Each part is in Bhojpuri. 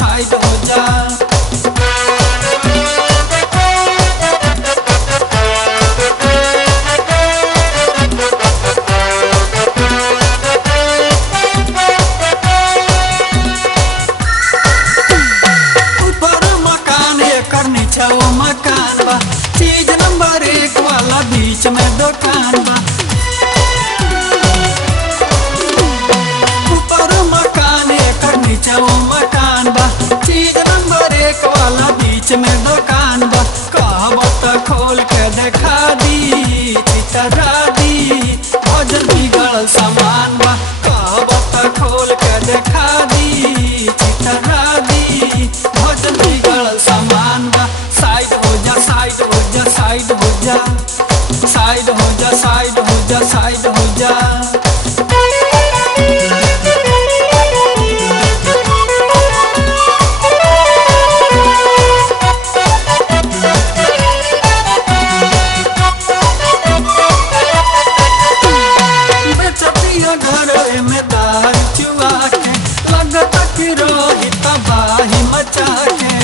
साइड हो जा। ऊपर मकान एकर नीचे वो मकान बा, चीज नंबर 1 वाला बीच में दुकान बा। ऊपर मकान एकर नीचे वो मकान बा, चीज नंबर 1 वाला बीच में दुकान बा। कहबो त खोल के देखा दी, चितरा दी, भजन बिगड़ल सामान बा। कहबो त खोल के देखा दी, चितरा दी, भजन बिगड़ल सामान बा। साइड हो जा साइड हो जा साइड हो जा, साइड हो जा साइड हो जा साइड हो जा। घर में दार चुआ के लगता कि रोही तबाही मचा के।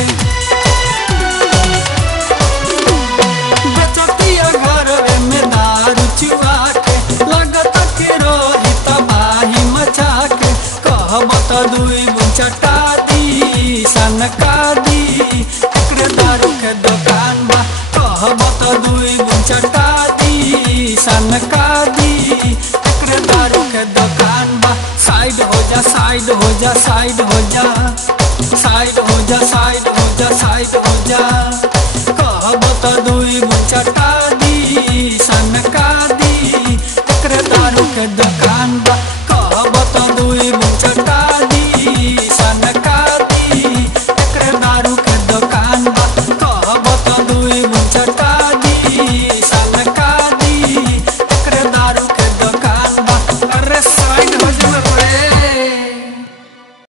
बचतिया घर में दार चुआ के लगता कि रोही तबाही मचा के। कहब त 2 गुण चटा दी, सनका दी, एकरे दारू के दुकान बा। कहब त 2 गुण चटा दी, सनका दी, एकरे दारू के दुकान बा। साइड हो जा साइड हो जा साइड हो